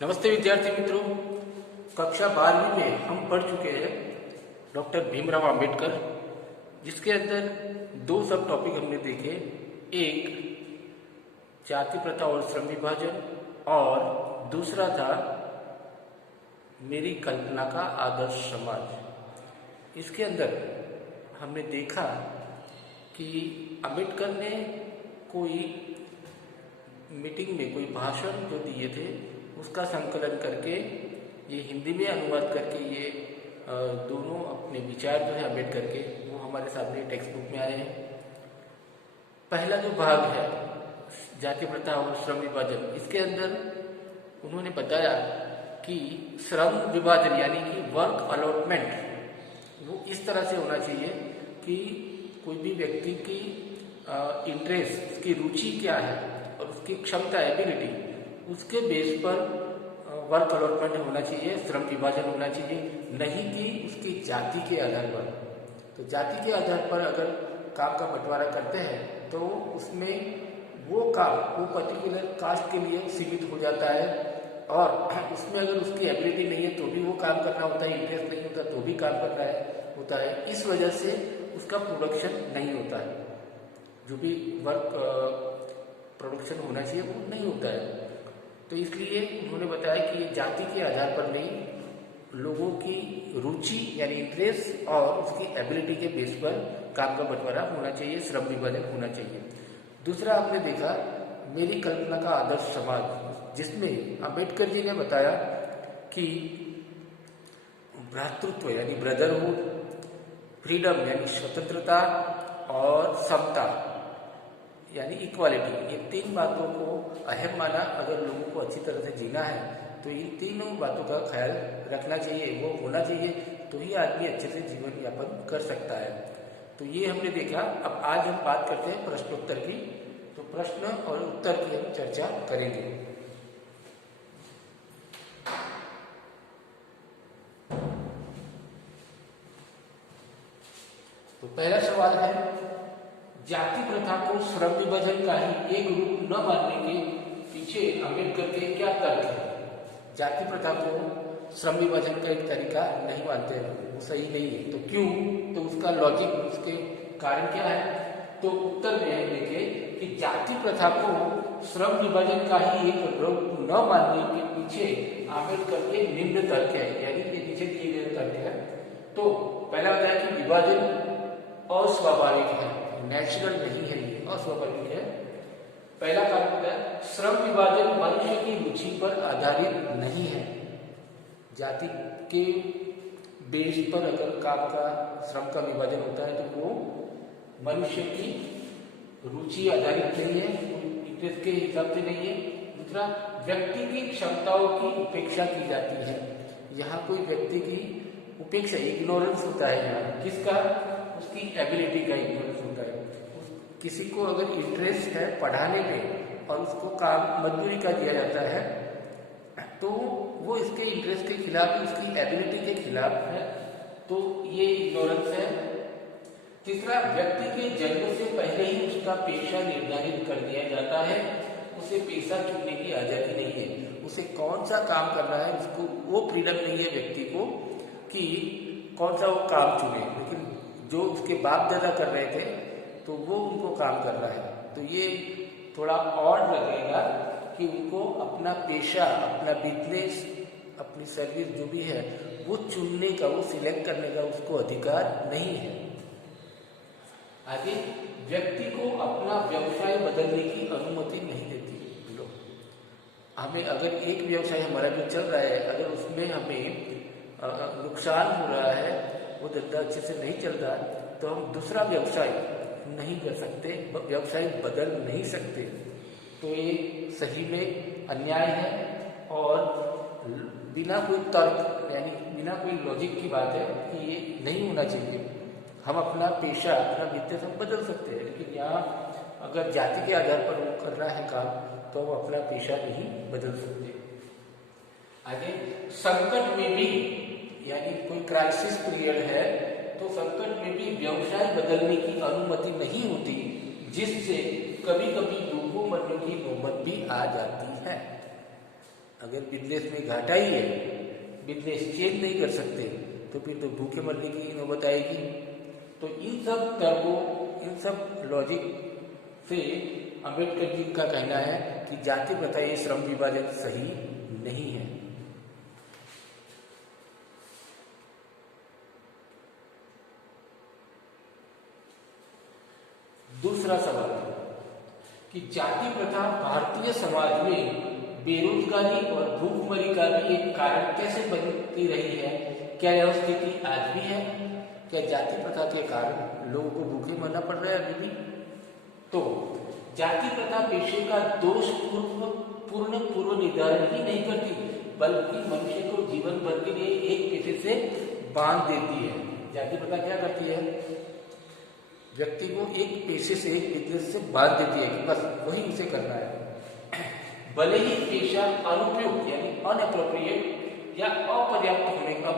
नमस्ते विद्यार्थी मित्रों। कक्षा 12वीं में हम पढ़ चुके हैं डॉक्टर भीमराव अंबेडकर, जिसके अंदर दो सब टॉपिक हमने देखे। एक जाति प्रथा और श्रम विभाजन और दूसरा था मेरी कल्पना का आदर्श समाज। इसके अंदर हमने देखा कि अंबेडकर ने कोई मीटिंग में कोई भाषण जो दिए थे उसका संकलन करके ये हिंदी में अनुवाद करके ये दोनों अपने विचार जो है अंबेडकर के वो हमारे सामने टेक्स्ट बुक में आए हैं। पहला जो भाग है जाति प्रथा और श्रम विभाजन, इसके अंदर उन्होंने बताया कि श्रम विभाजन यानी कि वर्क अलॉटमेंट वो इस तरह से होना चाहिए कि कोई भी व्यक्ति की इंटरेस्ट, उसकी रुचि क्या है और उसकी क्षमता एबिलिटी, उसके बेस पर वर्क अलॉटमेंट होना चाहिए, श्रम विभाजन होना चाहिए, नहीं कि उसकी जाति के आधार पर। तो जाति के आधार पर अगर काम का बंटवारा करते हैं तो उसमें वो काम वो पर्टिकुलर कास्ट के लिए सीमित हो जाता है और उसमें अगर उसकी एबिलिटी नहीं है तो भी वो काम करना होता है, इंटरेस्ट नहीं होता तो भी काम करना होता है। इस वजह से उसका प्रोडक्शन नहीं होता है, जो भी वर्क प्रोडक्शन होना चाहिए वो नहीं होता है। तो इसलिए उन्होंने बताया कि ये जाति के आधार पर नहीं, लोगों की रुचि यानी इंटरेस्ट और उसकी एबिलिटी के बेस पर काम का बंटवारा होना चाहिए, श्रम विभाजन होना चाहिए। दूसरा आपने देखा मेरी कल्पना का आदर्श समाज, जिसमें अंबेडकर जी ने बताया कि भ्रातृत्व यानी ब्रदरहुड, फ्रीडम यानी स्वतंत्रता और समता यानी इक्वालिटी, ये तीन बातों को अहम माना। अगर लोगों को अच्छी तरह से जीना है तो इन तीनों बातों का ख्याल रखना चाहिए, वो होना चाहिए, तो ही आदमी अच्छे से जीवन यापन कर सकता है। तो ये हमने देखा। अब आज हम बात करते हैं प्रश्नोत्तर की। तो प्रश्न और उत्तर की हम चर्चा करेंगे। तो पहला सवाल है, जाति प्रथा को श्रम विभाजन का ही एक रूप न मानने के पीछे अंबेडकर के क्या तर्क है? जाति प्रथा को श्रम विभाजन का एक तरीका नहीं मानते हैं, वो सही नहीं है, तो क्यों? तो उसका लॉजिक, उसके कारण क्या है? तो उत्तर में है देखे कि जाति प्रथा को श्रम विभाजन का ही एक रूप न मानने के पीछे अंबेडकर के निम्न तर्क है, यानी ये नीचे दिए गए तर्क है। तो पहला बताया कि विभाजन अस्वाभाविक है, नेचुरल नहीं है, ये अस्वाभाविक है। पहला कारण होता है श्रम विभाजन मनुष्य की रुचि पर आधारित नहीं है। जाति के बेस पर अगर काम का श्रम का विभाजन होता है तो वो मनुष्य की रुचि आधारित नहीं है, इंटरेस्ट के हिसाब से नहीं है। दूसरा, व्यक्ति की क्षमताओं की उपेक्षा की जाती है। यहाँ कोई व्यक्ति की उपेक्षा, इग्नोरेंस होता है यहाँ, किसका? उसकी एबिलिटी का इग्नोरेंस होता है। किसी को अगर इंटरेस्ट है पढ़ाने में और उसको काम मजदूरी का दिया जाता है तो वो इसके इंटरेस्ट के खिलाफ, उसकी एबिलिटी के खिलाफ है, तो ये इग्नोरेंस है। तीसरा, व्यक्ति के जन्म से पहले ही उसका पेशा निर्धारित कर दिया जाता है, उसे पेशा चुनने की आजादी नहीं है, उसे कौन सा काम करना है उसको वो फ्रीडम नहीं है व्यक्ति को कि कौन सा वो काम चुने। लेकिन जो उसके बाप दादा कर रहे थे तो वो उनको काम करना है। तो ये थोड़ा ऑड लगेगा कि उनको अपना पेशा, अपना बिजनेस, अपनी सर्विस जो भी है वो चुनने का, वो सिलेक्ट करने का उसको अधिकार नहीं है। आगे, व्यक्ति को अपना व्यवसाय बदलने की अनुमति नहीं देती लोग। हमें अगर एक व्यवसाय हमारा जो चल रहा है, अगर उसमें हमें नुकसान हो रहा है, वो धंधा अच्छे से नहीं चल रहा, तो हम दूसरा व्यवसाय नहीं कर सकते, व्यवसाय बदल नहीं सकते। तो ये सही में अन्याय है और बिना कोई तर्क यानी बिना कोई लॉजिक की बात है कि ये नहीं होना चाहिए। हम अपना पेशा, अपना बिजनेस हम बदल सकते हैं, लेकिन यहाँ अगर जाति के आधार पर वो कर रहा है काम तो हम अपना पेशा नहीं बदल सकते। आगे, संकट में भी यानी कोई क्राइसिस पीरियड है तो संकट में भी व्यवसाय बदलने की अनुमति नहीं होती, जिससे कभी कभी लोगों मरने की नौबत भी आ जाती है। अगर बिजनेस में घाटा ही है, बिजनेस चेंज नहीं कर सकते, तो फिर तो भूखे मरने की नौबत आएगी। तो इन सब तर्कों, इन सब लॉजिक से अम्बेडकर जी का कहना है कि जाति प्रथा ये श्रम विभाजन सही नहीं है। दूसरा सवाल कि जाति प्रथा भारतीय समाज में बेरोजगारी और भूखमरी का भी एक कारण कैसे बनती रही है? क्या यह स्थिति आज भी है? क्या जाति प्रथा के कारण लोगों को भूखे मरना पड़ रहा है अभी भी? तो जाति प्रथा पेशे का दोषपूर्ण पूर्व निर्धारण ही नहीं करती, बल्कि मनुष्य को जीवन भर के लिए एक पेशे से बांध देती है। जाति प्रथा क्या करती है? व्यक्ति को एक पेशे से, एक बिजनेस से बांध देती है कि बस वही उसे करना है। भले ही पेशा अनुपयुक्त यानी अनएप्रोप्रिएट या अपर्याप्त होने का,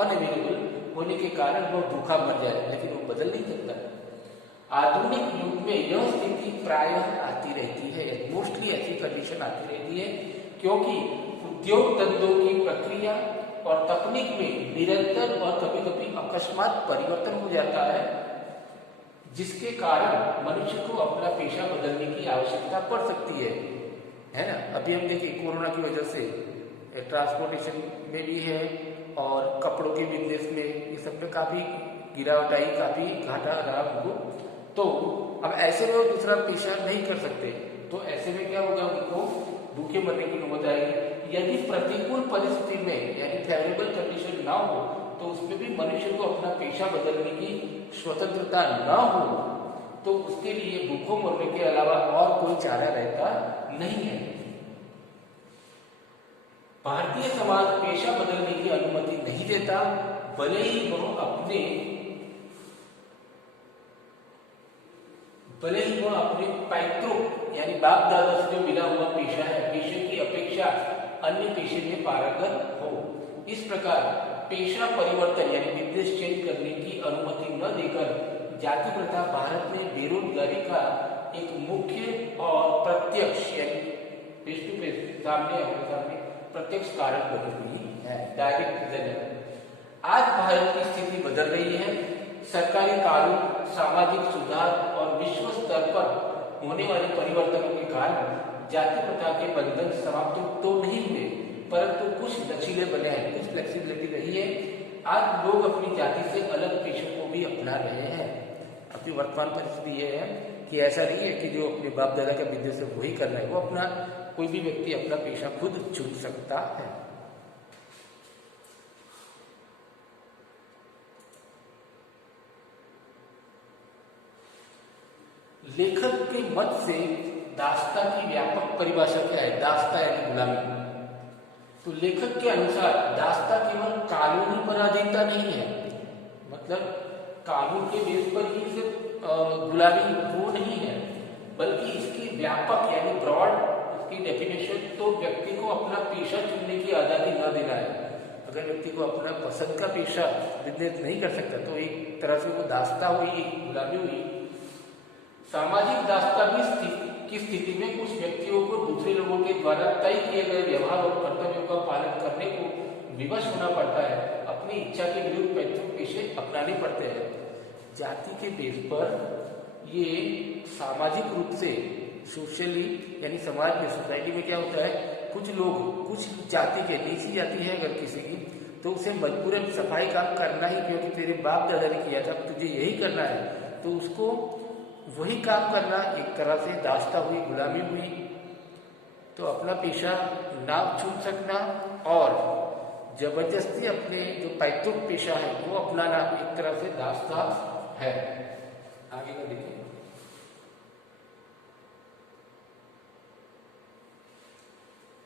अनअवेलेबल होने के कारण वह भूखा मर जाए, लेकिन वो बदल नहीं सकता। आधुनिक युग में यह स्थिति प्रायः आती रहती है, मोस्टली ऐसी कंडीशन आती रहती है, क्योंकि उद्योग धंधों की प्रक्रिया और तकनीक में निरंतर और कभी कभी अकस्मात परिवर्तन हो जाता है, जिसके कारण मनुष्य को अपना पेशा बदलने की आवश्यकता पड़ सकती है ना। अभी हम देखिए कोरोना की वजह से ट्रांसपोर्टेशन में भी है और कपड़ों के बिजनेस में, ये सब में काफी गिरावट आई, काफी घाटा रहा उनको। तो अब ऐसे में वो दूसरा पेशा नहीं कर सकते, तो ऐसे में क्या होगा, उनको भूखे मरने की नौबत आएगी। यदि प्रतिकूल परिस्थिति में यानी फेवरेबल कंडीशन ना हो, तो उसमें भी मनुष्य को अपना पेशा बदलने की स्वतंत्रता न हो, तो उसके लिए भूखों मरने के अलावा और कोई चारा रहता नहीं है। भारतीय समाज पेशा बदलने की अनुमति नहीं देता, भले ही वह अपने पैतृक यानी बाप दादा से जो मिला हुआ पेशा है, पेशे की अपेक्षा अन्य पेशे में पारंगत हो। इस प्रकार पेशा परिवर्तन यानी बिजनेस चेंज करने की अनुमति न देकर जाति प्रथा भारत में बेरोजगारी का एक मुख्य और प्रत्यक्ष यानी फेस टू फेस हमारे सामने प्रत्यक्ष कारण बनी हुई है, डायरेक्ट रिजल्ट। आज भारत की स्थिति बदल रही है। सरकारी कानून, सामाजिक सुधार और विश्व स्तर पर होने वाले परिवर्तनों के कारण जाति प्रथा के बंधन समाप्त तो नहीं हुए, परंतु कुछ लचीले बने हैं, कुछ फ्लेक्सिबिलिटी रही है। आज लोग अपनी जाति से अलग पेशों को भी अपना रहे हैं। अपनी वर्तमान परिस्थिति यह है कि ऐसा नहीं है कि जो अपने बाप दादा का बिजनेस है वही करना है, वो अपना कोई भी व्यक्ति अपना पेशा खुद चुन सकता है। लेखक के मत से दास्ता की व्यापक परिभाषा क्या है? दास्ता यानी गुलामी। तो लेखक के अनुसार दास्ता केवल कानूनी पराधीनता नहीं है, मतलब कानून के बेस पर ही सिर्फ गुलामी वो नहीं है, बल्कि इसकी व्यापक यानी ब्रॉड उसकी डेफिनेशन तो व्यक्ति को अपना पेशा चुनने की आजादी न देना है। अगर व्यक्ति को अपना पसंद का पेशा बिजनेस नहीं कर सकता, तो एक तरह से वो दास्ता हुई, गुलामी हुई। सामाजिक दास्ता की स्थिति में कुछ व्यक्तियों को दूसरे लोगों के द्वारा तय किए गए व्यवहार और कर्तव्यों का पालन करने को विवश होना पड़ता है, अपनी इच्छा के विरुद्ध पैतृक पेशे अपनाने पड़ते हैं। जाति के बेस पर ये सामाजिक रूप से सोशली यानी समाज में, सोसाइटी में क्या होता है, कुछ लोग कुछ जाति के, नीची जाति है अगर किसी की, तो उसे मजबूरन सफाई काम करना ही, क्योंकि तेरे बाप दादा ने किया था तुझे यही करना है, तो उसको वही काम करना एक तरह से दास्ता हुई, गुलामी हुई। तो अपना पेशा ना चुन सकना और जबरदस्ती अपने जो पैतृक पेशा है वो अपनाना एक तरह से दास्ता है। आगे का देखिए।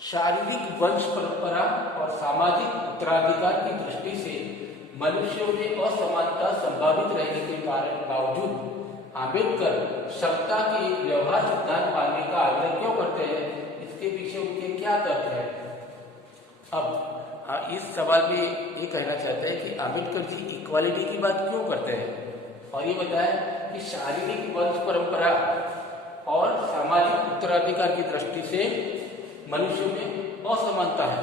शारीरिक वंश परंपरा और सामाजिक उत्तराधिकार की दृष्टि से मनुष्यों में असमानता संभावित रहने के बावजूद आम्बेडकर समता के व्यवहार सिद्धांत मानने का आग्रह क्यों करते हैं? इसके पीछे उनके क्या तर्क है? अब इस सवाल में ये कहना चाहते हैं कि आम्बेडकर जी इक्वालिटी की बात क्यों करते हैं, और ये बताया कि शारीरिक वंश परंपरा और सामाजिक उत्तराधिकार की दृष्टि से मनुष्य में असमानता है।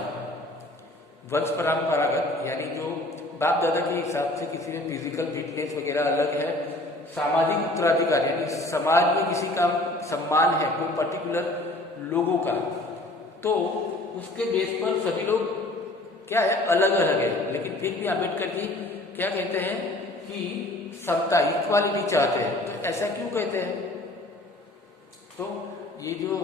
वंश परंपरागत यानी जो बाप दादा के हिसाब से किसी में फिजिकल फिटनेस वगैरह अलग है। सामाजिक उत्तराधिकार यानी समाज में किसी का सम्मान है कोई पर्टिकुलर लोगों का, तो उसके बेस पर सभी लोग क्या है अलग अलग है। लेकिन फिर भी अम्बेडकर जी क्या कहते हैं कि समता इक्वालिटी चाहते हैं। तो ऐसा क्यों कहते हैं? तो ये जो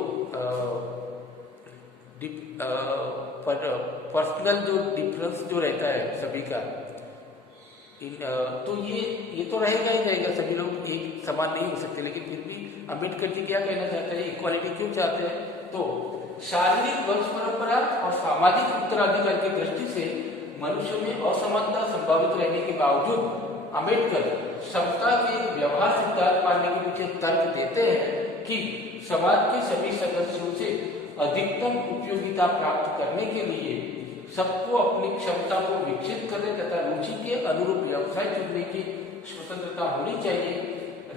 पर्सनल जो डिफरेंस जो रहता है सभी का तो ये तो रहेगा ही रहेगा, सभी लोग एक समान नहीं हो सकते। लेकिन फिर भी अम्बेडकर जी क्या कहना चाहते हैं, इक्वालिटी क्यों चाहते हैं? तो शारीरिक वंश परंपरा और सामाजिक उत्तराधिकार की दृष्टि से मनुष्य में असमानता संभावित रहने के बावजूद अम्बेडकर समता के व्यवहार सिद्धांत मानने के पीछे तर्क देते हैं कि समाज के सभी सदस्यों से अधिकतम उपयोगिता प्राप्त करने के लिए सबको अपनी क्षमता को विकसित करने तथा रुचि के अनुरूप व्यवसाय चुनने की स्वतंत्रता होनी चाहिए।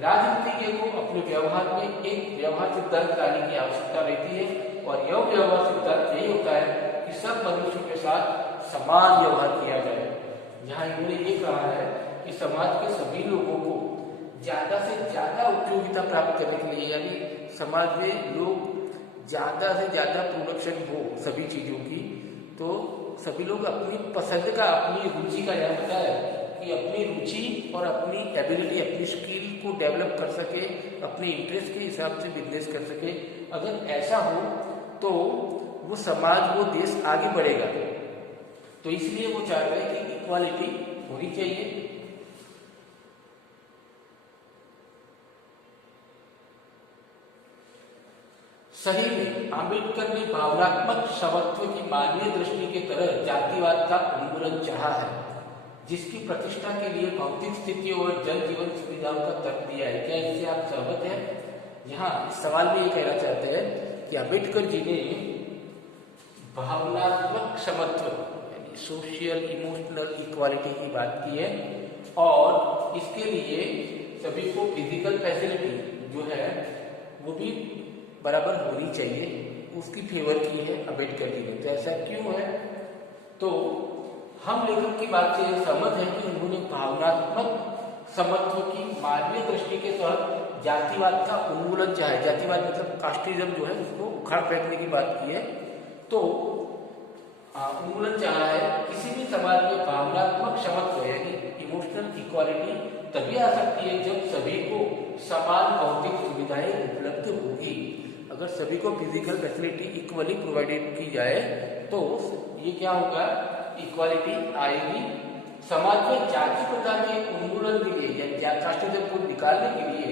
राजनीतिज्ञ को अपने व्यवहार में एक व्यवहार सिद्धांत लाने की आवश्यकता रहती है और यह व्यवहार सिद्धांत यही होता है कि सब मनुष्यों के साथ समान व्यवहार किया जाए। यहाँ इन्होंने ये कहा है कि समाज के सभी लोगों को ज्यादा से ज्यादा उपयोगिता प्राप्त करने के लिए, यानी समाज में लोग ज्यादा से ज्यादा प्रोडक्शन हो सभी चीजों की, तो सभी लोग अपनी पसंद का अपनी रुचि का यहाँ बताया कि अपनी रुचि और अपनी एबिलिटी अपनी स्किल को डेवलप कर सके, अपने इंटरेस्ट के हिसाब से बिजनेस कर सके। अगर ऐसा हो तो वो समाज वो देश आगे बढ़ेगा। तो इसलिए वो चाह रहे हैं कि इक्वालिटी होनी चाहिए। सही में आम्बेडकर ने भावनात्मक समत्व की मानवीय दृष्टि के तरह जातिवाद का उन्मूलन चाहा है, जिसकी प्रतिष्ठा के लिए भौतिक स्थितियों और जन जीवन सुविधाओं का तर्क दिया है। क्या इससे आप सहमत हैं? यहाँ इस सवाल में ये कहना चाहते हैं कि अम्बेडकर जी ने भावनात्मक समत्व यानी सोशल इमोशनल इक्वालिटी की बात की है और इसके लिए सभी को फिजिकल फैसिलिटी जो है वो भी बराबर होनी चाहिए, उसकी फेवर की है अम्बेडकर जी ने। तो ऐसा क्यों है? तो हम लेखक की बात से सहमत है कि उन्होंने भावनात्मक समत्व की मानवीय दृष्टि के तहत जातिवाद का उन्मूलन चाहे। जातिवाद मतलब कास्टिज्म जो है उसको उखाड़ फेंकने की बात की है। तो उन्मूलन चाहा है। किसी भी समाज में भावनात्मक समत्व यानी इमोशनल इक्वालिटी तभी आ सकती है जब सभी को समान भौतिक सुविधाएं उपलब्ध होगी। अगर सभी को फिजिकल फैसिलिटी इक्वली प्रोवाइडेड की जाए तो ये क्या होगा, इक्वालिटी आएगी। समाज में जाति प्रथा के उन्मूलन के लिए या कास्टिज्म को निकालने के लिए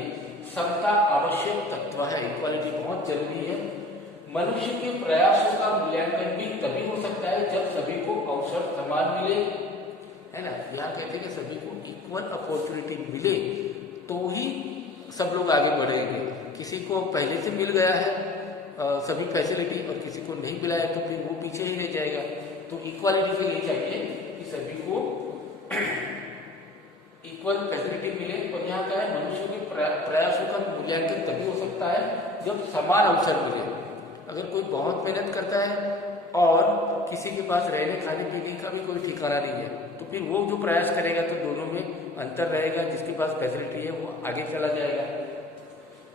समता आवश्यक तत्व है। इक्वालिटी बहुत जरूरी है। मनुष्य के प्रयासों का मूल्यांकन भी तभी हो सकता है जब सभी को अवसर समान मिले, है ना। यहाँ कहते हैं कि सभी को इक्वल अपॉर्चुनिटी मिले तो ही सब लोग आगे बढ़ेंगे। किसी को पहले से मिल गया है सभी फैसिलिटी और किसी को नहीं मिला है तो फिर वो पीछे ही रह जाएगा। तो इक्वालिटी के लिए चाहिए कि सभी को इक्वल फैसिलिटी मिले। और यहाँ क्या है, मनुष्य के प्रयासों का मूल्यांकन तभी हो सकता है जब समान अवसर मिले। अगर कोई बहुत मेहनत करता है और किसी के पास रहने खाने पीने का भी कोई ठिकाना नहीं है तो फिर वो जो प्रयास करेगा तो दोनों में अंतर रहेगा। जिसके पास फैसिलिटी है वो आगे चला जाएगा।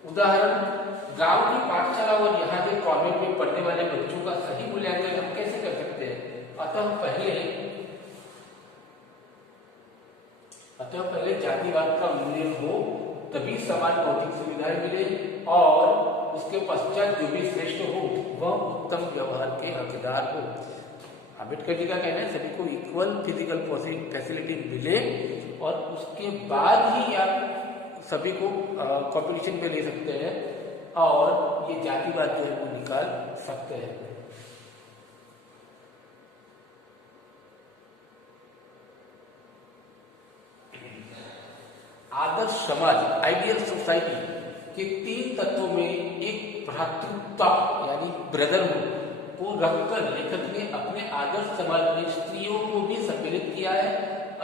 उदाहरण, गांव की पाठशाला और यहाँ के कॉन्वेंट में पढ़ने वाले बच्चों का सही मूल्यांकन हम कैसे कर सकते हैं? अतः पहले जातिवाद का उन्मूलन हो तभी समान भौतिक सुविधाएं मिले और उसके पश्चात जो भी श्रेष्ठ हो वह उत्तम व्यवहार के हकदार हो। अम्बेडकर जी का कहना है सभी को इक्वल फिजिकल फैसिलिटी मिले और उसके बाद ही आप सभी को कॉम्पिटिशन पे ले सकते हैं और ये जातिवाद जो है वो निकाल सकते हैं। आदर्श समाज आइडियल सोसाइटी के 3 तत्वों में एक भ्रातृत्व यानी ब्रदरहुड को रखकर लेखक ने अपने आदर्श समाज में स्त्रियों को भी सम्मिलित किया है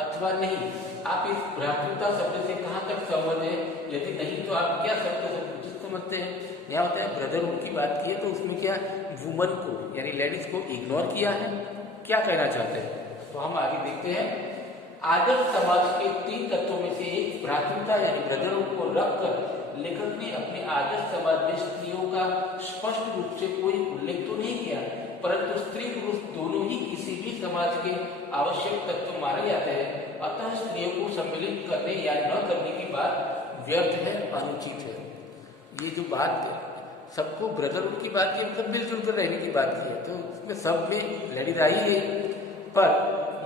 अथवा नहीं। आप इस भ्रातृत्व शब्द से कहाँ तक सहमत है? यदि नहीं तो आप क्या शब्द से समझते हैं? यहाँ होता है ब्रदरहुड की बात की है तो उसमें क्या वुमन को यानी लेडीज को इग्नोर किया है, क्या कहना चाहते हैं। तो हम आगे देखते हैं। आदर्श समाज के 3 तत्वों में से एक भ्रातृता यानी ब्रदरहुड को रखकर लेखक ने अपने आदर्श समाज में स्त्रियों का स्पष्ट रूप से कोई उल्लेख तो नहीं किया, परंतु स्त्री पुरुष दोनों ही किसी भी समाज के आवश्यक तत्व माने जाते हैं। अतः स्त्रियों को सम्मिलित करने या न करने की बात व्यर्थ है, अनुचित है। ये जो बात सबको ब्रदरहुड की बात की, मतलब मिलजुल कर रहने की बात की है, तो उसमें सब में लेडीज आई है, पर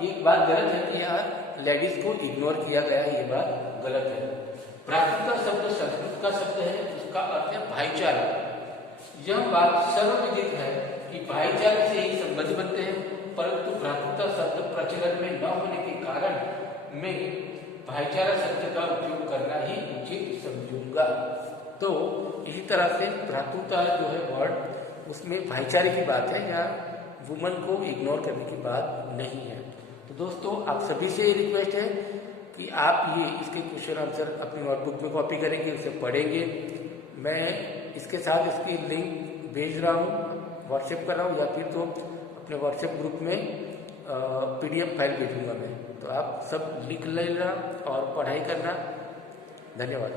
ये बात गलत है कि यहाँ लेडीज को इग्नोर किया गया है, ये बात गलत है। भ्रातृता शब्द संस्कृत का शब्द है, उसका अर्थ है भाईचारा। यह बात सर्वविदित है कि भाईचारे से ही संबंध बनते हैं, परंतु भ्रातृता शब्द प्रचलन में न होने के कारण मैं भाईचारा शब्द का उपयोग करना ही उचित समझूंगा। तो इसी तरह से भ्रातृता जो है वर्ड, उसमें भाईचारे की बात है, यहाँ वुमन को इग्नोर करने की बात नहीं है। तो दोस्तों आप सभी से रिक्वेस्ट है कि आप ये इसके क्वेश्चन आंसर अपनी नोटबुक में कॉपी करेंगे, उसे पढ़ेंगे। मैं इसके साथ इसकी लिंक भेज रहा हूँ, व्हाट्सएप कर रहा हूँ, या फिर तो अपने व्हाट्सएप ग्रुप में PDF फाइल भेजूंगा मैं। तो आप सब लिख लेना और पढ़ाई करना। धन्यवाद।